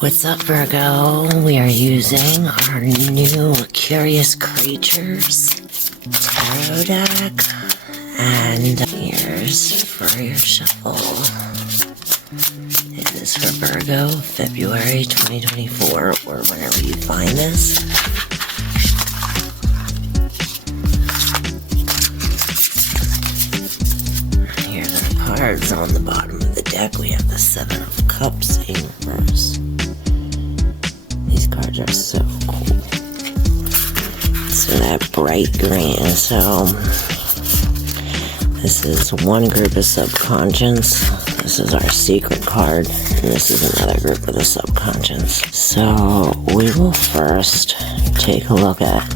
What's up, Virgo? We are using our new Curious Creatures tarot deck, and here's for your shuffle. It is for Virgo, February 2024, or whenever you find this. Here are the cards on the bottom of the deck. We have the Seven of Cups in reverse. These cards are so cool. So that bright green. So this is one group of subconscious. This is our secret card. And this is another group of the subconscious. So we will first take a look at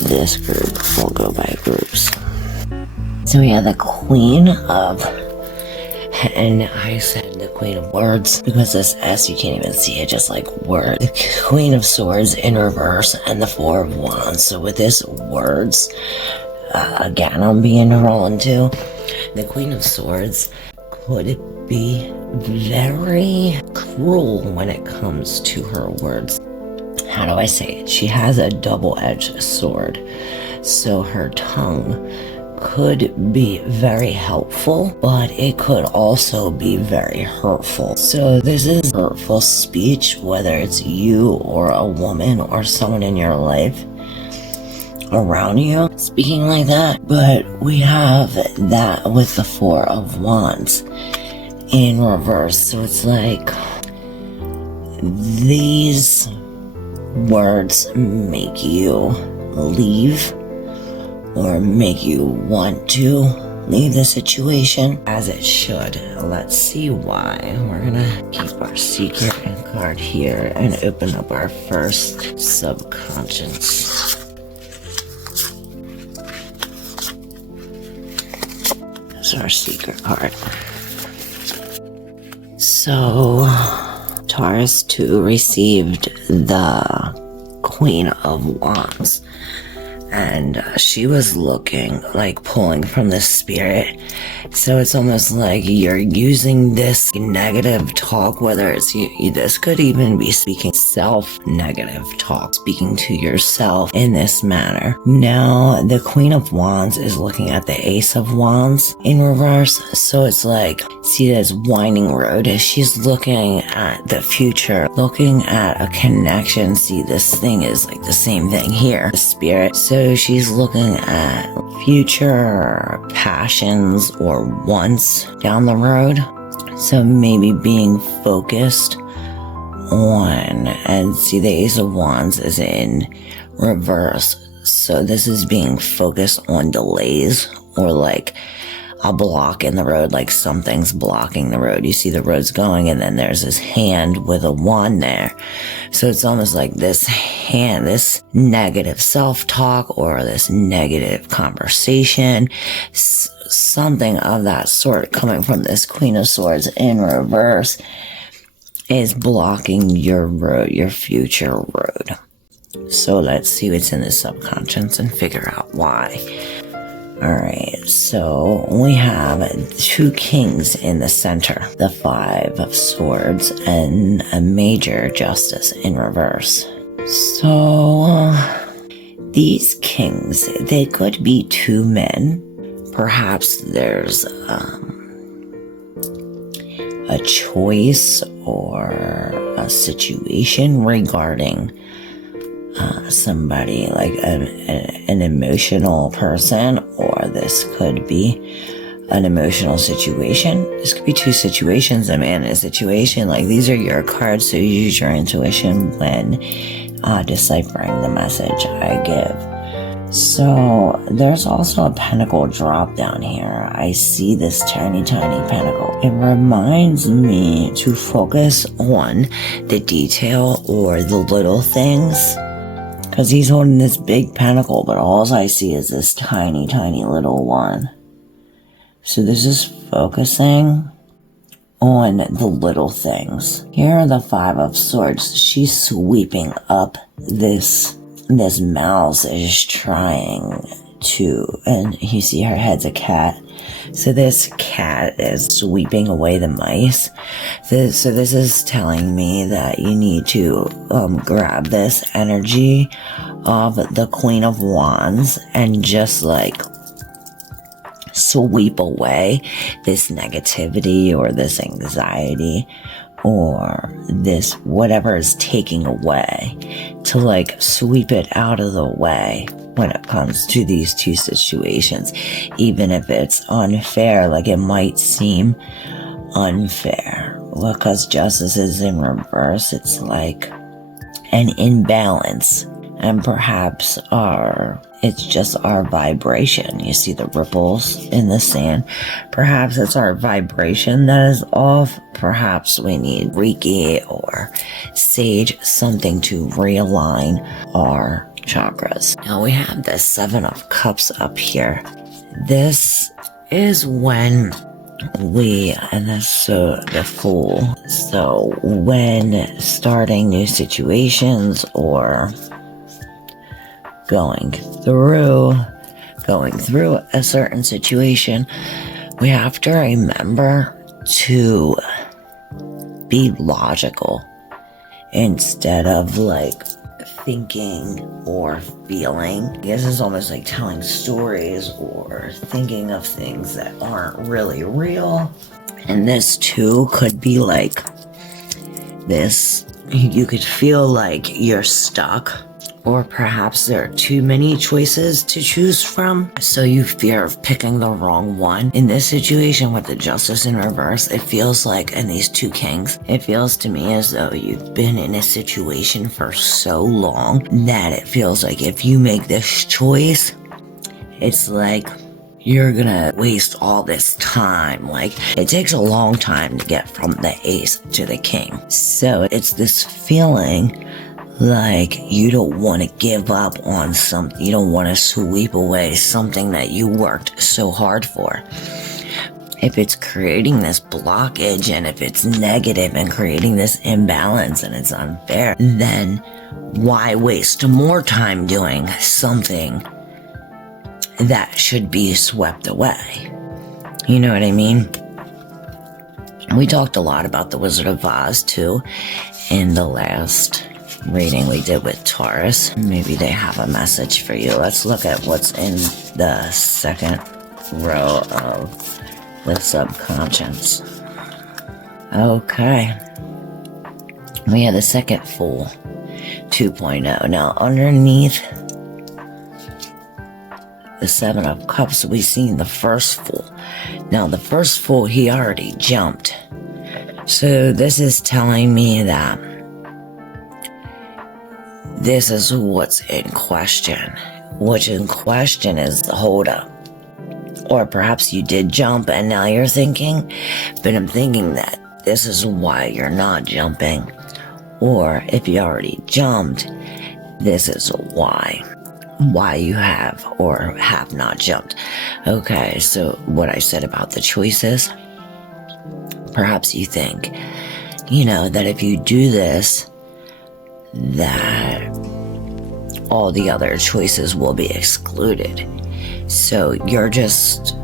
this group. We'll go by groups. So we have the Queen of, and I said the Queen of Words because this S, you can't even see it, just like word. The Queen of Swords in reverse and the Four of Wands. So with this words, again, I'm being drawn to. The Queen of Swords could be very cruel when it comes to her words. How do I say it? She has a double-edged sword. So her tongue could be very helpful, but it could also be very hurtful. So this is hurtful speech, whether it's you or a woman or someone in your life around you speaking like that. But we have that with the Four of Wands in reverse. So it's like these words make you leave or make you want to leave the situation, as it should. Let's see why. We're gonna keep our secret card here and open up our first subconscious. That's our secret card. So Taurus 2 received the Queen of Wands. And she was looking like pulling from the spirit. So it's almost like you're using this negative talk, whether it's this could even be speaking self-negative talk, speaking to yourself in this manner. Now, the Queen of Wands is looking at the Ace of Wands in reverse. So it's like, see this winding road as she's looking at the future, looking at a connection. See, this thing is like the same thing here, the spirit. So she's looking at future passions or wants down the road. So maybe being focused on, and see the Ace of Wands is in reverse. So this is being focused on delays or like a block in the road, like something's blocking the road. You see the road's going and then there's this hand with a wand there. So it's almost like this hand, this negative self-talk or this negative conversation, something of that sort coming from this Queen of Swords in reverse is blocking your road, your future road. So let's see what's in the subconscious and figure out why. Alright, so we have two kings in the center, the Five of Swords and a Major Justice in reverse. So these kings, they could be two men. Perhaps there's a choice or a situation regarding somebody, like an emotional person, or this could be an emotional situation. This could be two situations, a man in a situation. Like, these are your cards, so use your intuition when deciphering the message I give. So there's also a pentacle drop down here. I see this tiny pentacle. It reminds me to focus on the detail or the little things, because he's holding this big pentacle, but all I see is this tiny little one. So this is focusing on the little things. Here are the Five of Swords. She's sweeping up this mouse is trying and you see her head's a cat. So this cat is sweeping away the mice. So this is telling me that you need to grab this energy of the Queen of Wands and just like sweep away this negativity or this anxiety or this whatever is taking away, to like sweep it out of the way when it comes to these two situations. Even if it's unfair, like it might seem unfair, because justice is in reverse. It's like an imbalance, and perhaps it's just our vibration. You see the ripples in the sand. Perhaps it's our vibration that is off. Perhaps we need Reiki or Sage, something to realign our chakras. Now we have the Seven of Cups up here. This is when the Fool. So when starting new situations or going through a certain situation, we have to remember to be logical instead of like thinking or feeling. I guess it's almost like telling stories or thinking of things that aren't really real. And this too could be like this. You could feel like you're stuck, or perhaps there are too many choices to choose from, so you fear of picking the wrong one. In this situation with the Justice in reverse, it feels like, and these two kings, it feels to me as though you've been in a situation for so long that it feels like if you make this choice, it's like you're gonna waste all this time. Like, it takes a long time to get from the ace to the king. So it's this feeling like you don't want to give up on something. You don't want to sweep away something that you worked so hard for. If it's creating this blockage and if it's negative and creating this imbalance and it's unfair, then why waste more time doing something that should be swept away? You know what I mean? We talked a lot about the Wizard of Oz too in the last reading we did with Taurus. Maybe they have a message for you. Let's look at what's in the second row of the subconscious. Okay. We have the second Fool 2.0. Now underneath the Seven of Cups, we seen the first Fool. Now the first Fool, he already jumped. So this is telling me that this is what's in question. What's in question is the holdup. Or perhaps you did jump and now you're thinking, but I'm thinking that this is why you're not jumping. Or if you already jumped, this is why you have or have not jumped. Okay, so what I said about the choices, perhaps you think, that if you do this, that all the other choices will be excluded. So you're just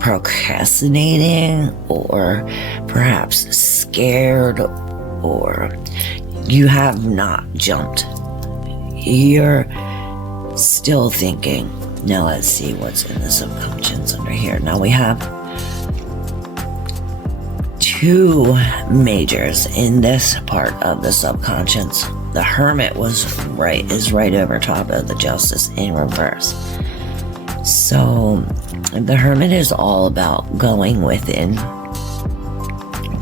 procrastinating, or perhaps scared, or you have not jumped. You're still thinking. Now let's see what's in the subconscious under here. Now we have two majors in this part of the subconscious. The Hermit is right over top of the Justice in reverse. So the Hermit is all about going within,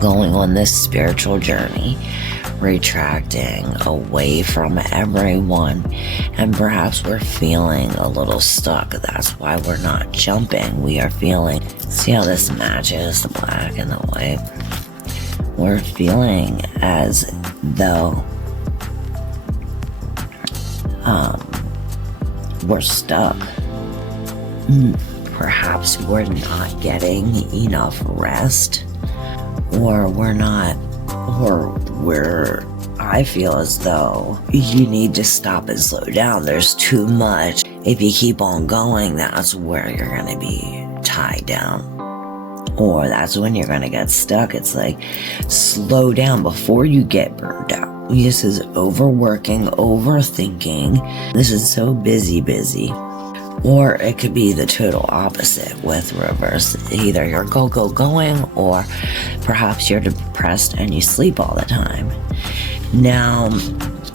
going on this spiritual journey, retracting away from everyone, and perhaps we're feeling a little stuck. That's why we're not jumping. We are feeling, see how this matches the black and the white? We're feeling as though we're stuck. Perhaps we're not getting enough rest, or I feel as though you need to stop and slow down. There's too much If you keep on going, that's where you're going to be tied down. Or that's when you're going to get stuck. It's like, slow down before you get burned out. This is overworking, overthinking. This is so busy. Or it could be the total opposite with reverse. Either you're going, or perhaps you're depressed and you sleep all the time. Now,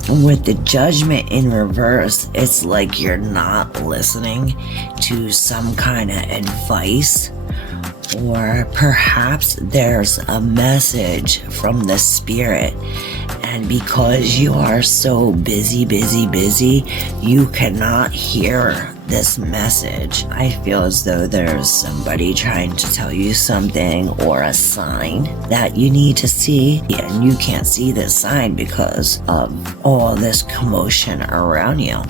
with the Judgment in reverse, it's like you're not listening to some kind of advice, or perhaps there's a message from the spirit, and because you are so busy, you cannot hear this message. I feel as though there's somebody trying to tell you something, or a sign that you need to see, and you can't see this sign because of all this commotion around you.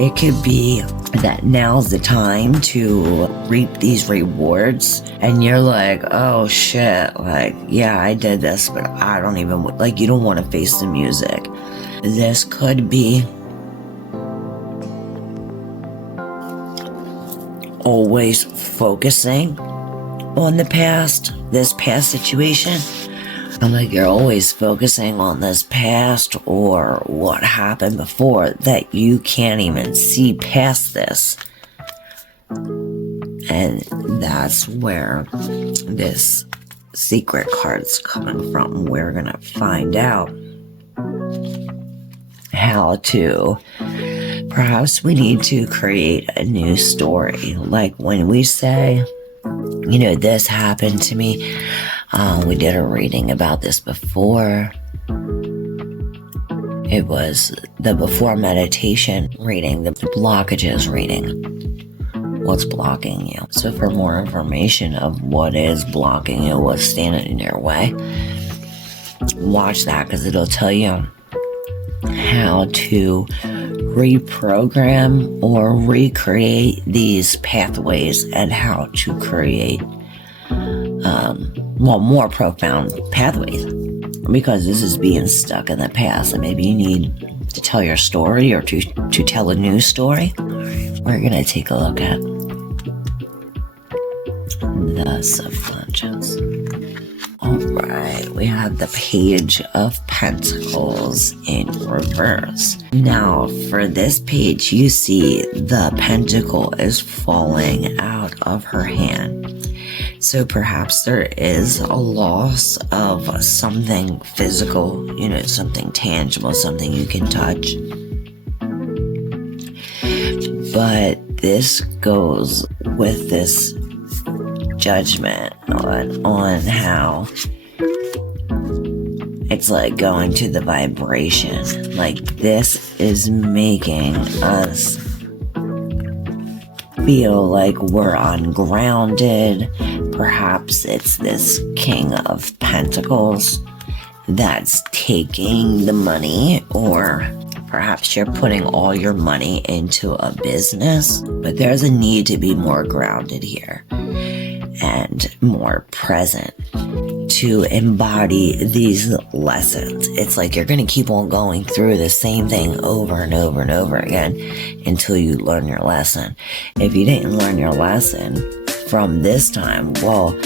It could be that now's the time to reap these rewards, and you're like, oh shit, like, yeah, I did this, but I don't even, like, you don't want to face the music. This could be always focusing on the past, this past situation. I'm like, you're always focusing on this past or what happened before, that you can't even see past this. And that's where this secret card's coming from. We're gonna find out how to, perhaps we need to create a new story. Like when we say, you know, this happened to me. We did a reading about this before. It was the before meditation reading, the blockages reading. What's blocking you? So for more information of what is blocking you, what's standing in your way, watch that, because it'll tell you how to reprogram or recreate these pathways, and how to create more profound pathways, because this is being stuck in the past, and maybe you need to tell your story, or to tell a new story. We're gonna take a look at the subconscious. Alright, we have the Page of Pentacles in reverse. Now, for this page, you see the pentacle is falling out of her hand. So perhaps there is a loss of something physical, you know, something tangible, something you can touch. But this goes with this judgment on how it's like going to the vibration. Like, this is making us feel like we're ungrounded. Perhaps it's this King of Pentacles that's taking the money, or perhaps you're putting all your money into a business, but there's a need to be more grounded here and more present to embody these lessons. It's like you're going to keep on going through the same thing over and over and over again until you learn your lesson. If you didn't learn your lesson from this time, well,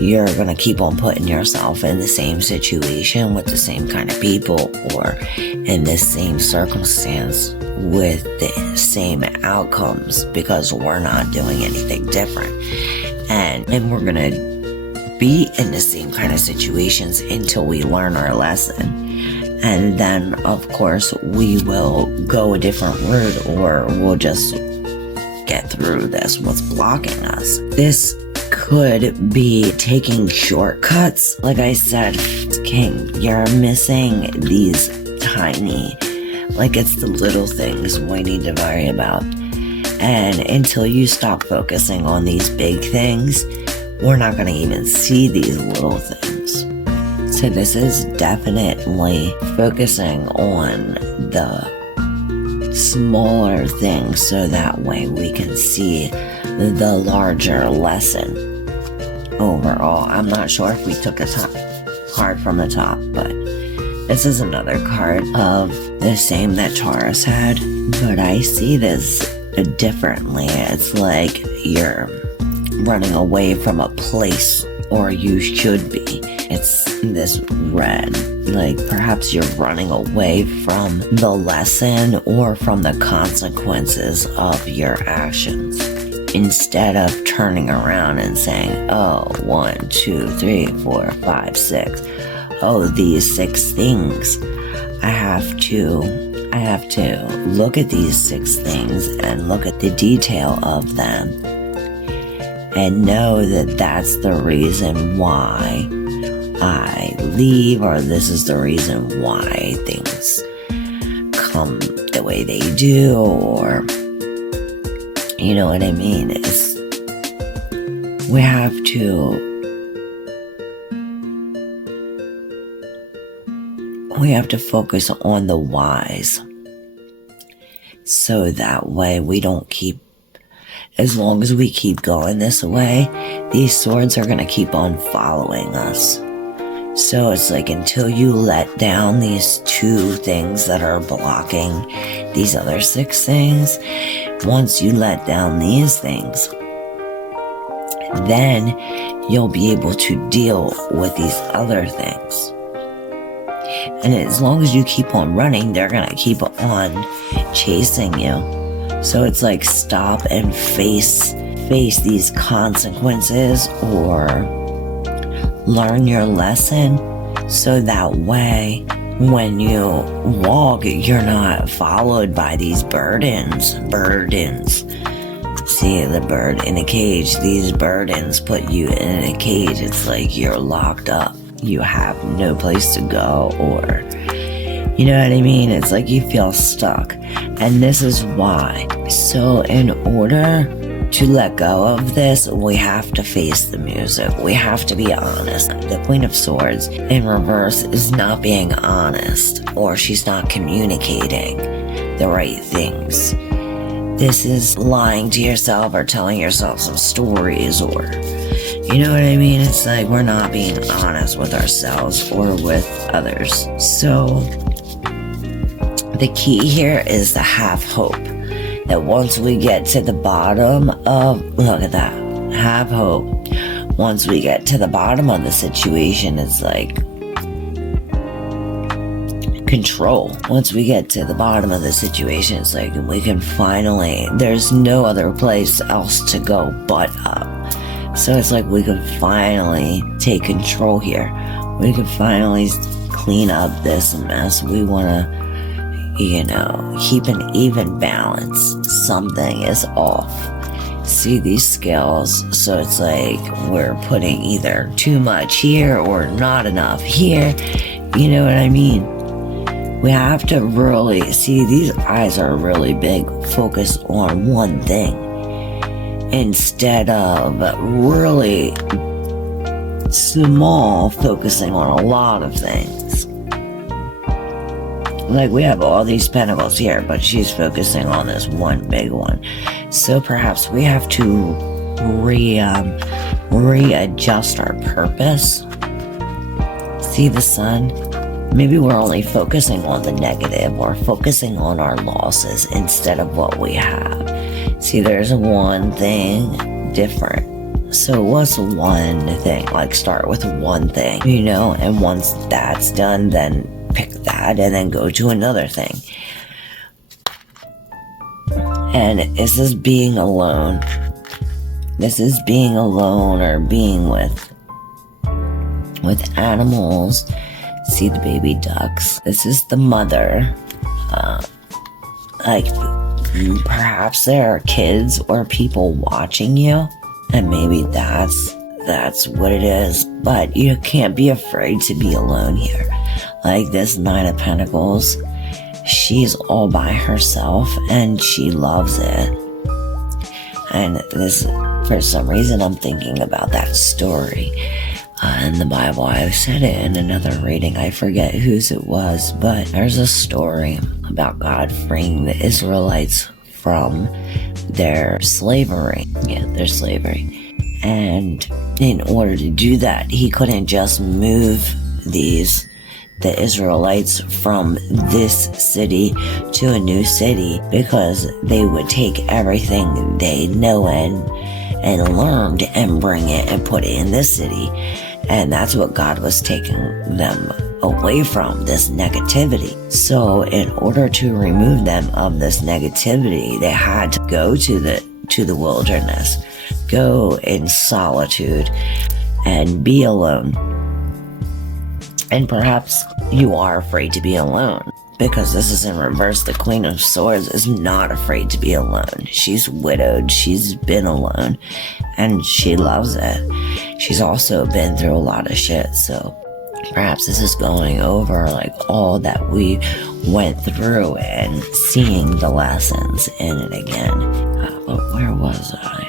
you're going to keep on putting yourself in the same situation with the same kind of people, or in the same circumstance with the same outcomes, because we're not doing anything different. And we're going to be in the same kind of situations until we learn our lesson. And then, of course, we will go a different route, or we'll just get through this, what's blocking us. This could be taking shortcuts. Like I said, King, you're missing these tiny, like, it's the little things we need to worry about. And until you stop focusing on these big things, we're not going to even see these little things. So this is definitely focusing on the smaller things, so that way we can see the larger lesson overall. I'm not sure if we took a card from the top, but this is another card of the same that Taurus had. But I see this differently. It's like you're running away from a place, or you should be. It's this red, like perhaps you're running away from the lesson or from the consequences of your actions, instead of turning around and saying, oh, 1, 2, 3, 4, 5, 6. Oh, these 6 things. I have to look at these 6 things and look at the detail of them and know that that's the reason why I leave, or this is the reason why things come the way they do, or you know what I mean? We have to focus on the whys, so that way we don't keep, as long as we keep going this way, these swords are going to keep on following us. So it's like, until you let down these 2 things that are blocking these other 6 things, once you let down these things, then you'll be able to deal with these other things. And as long as you keep on running, they're going to keep on chasing you. So it's like, stop and face these consequences, or learn your lesson, so that way when you walk, you're not followed by these burdens. See, the bird in a cage, these burdens put you in a cage. It's like you're locked up. You have no place to go, or you know what I mean? It's like you feel stuck. And this is why. So in order to let go of this, we have to face the music. We have to be honest. The Queen of Swords in reverse is not being honest, or she's not communicating the right things. This is lying to yourself, or telling yourself some stories, or you know what I mean? It's like we're not being honest with ourselves or with others. So the key here is to have hope. That once we get to the bottom of, look at that, have hope. Once we get to the bottom of the situation, it's like control. Once we get to the bottom of the situation, it's like we can finally, there's no other place else to go but up. So it's like we can finally take control here. We can finally clean up this mess. We want to, keep an even balance. Something is off. See these scales, so it's like we're putting either too much here or not enough here. You know what I mean? We have to really, see, these eyes are really big. Focus on one thing instead of really small, focusing on a lot of things. Like, we have all these pentacles here, but she's focusing on this one big one. So perhaps we have to readjust our purpose. See the sun? Maybe we're only focusing on the negative, or focusing on our losses instead of what we have. See, there's one thing different. So what's one thing? Like, start with one thing, and once that's done, then pick that and then go to another thing. And this is being alone. This is being alone, or being with animals. See the baby ducks. This is the mother. Like, perhaps there are kids or people watching you, and maybe that's what it is. But you can't be afraid to be alone here. Like this Nine of Pentacles, she's all by herself and she loves it. And this, for some reason, I'm thinking about that story in the Bible. I said it in another reading. I forget whose it was, but there's a story about God freeing the Israelites from their slavery. Yeah, their slavery. And in order to do that, he couldn't just move these the Israelites from this city to a new city, because they would take everything they know and learned and bring it and put it in this city. And that's what God was taking them away from, this negativity. So in order to remove them of this negativity, they had to go to the wilderness, go in solitude and be alone. And perhaps you are afraid to be alone, because this is in reverse. The Queen of Swords is not afraid to be alone. She's widowed. She's been alone and she loves it. She's also been through a lot of shit. So perhaps this is going over like all that we went through and seeing the lessons in it again. But where was I?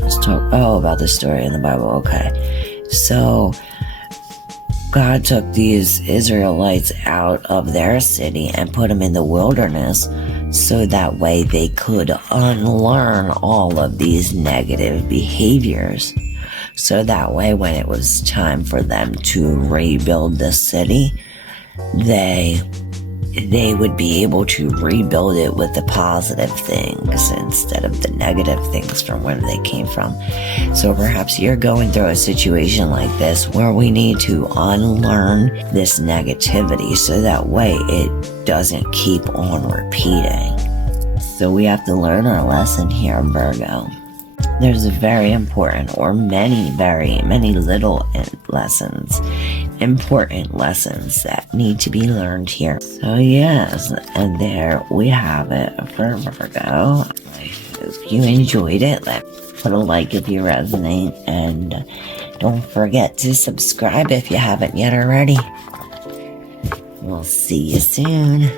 Let's talk about the story in the Bible. Okay. So God took these Israelites out of their city and put them in the wilderness, so that way they could unlearn all of these negative behaviors. So that way when it was time for them to rebuild the city, they would be able to rebuild it with the positive things instead of the negative things from where they came from. So perhaps you're going through a situation like this where we need to unlearn this negativity so that way it doesn't keep on repeating. So we have to learn our lesson here, Virgo. There's a very important, or many little lessons, important lessons that need to be learned here. So yes, and there we have it for Virgo. If you enjoyed it, put a like if you resonate, and don't forget to subscribe if you haven't yet already. We'll see you soon.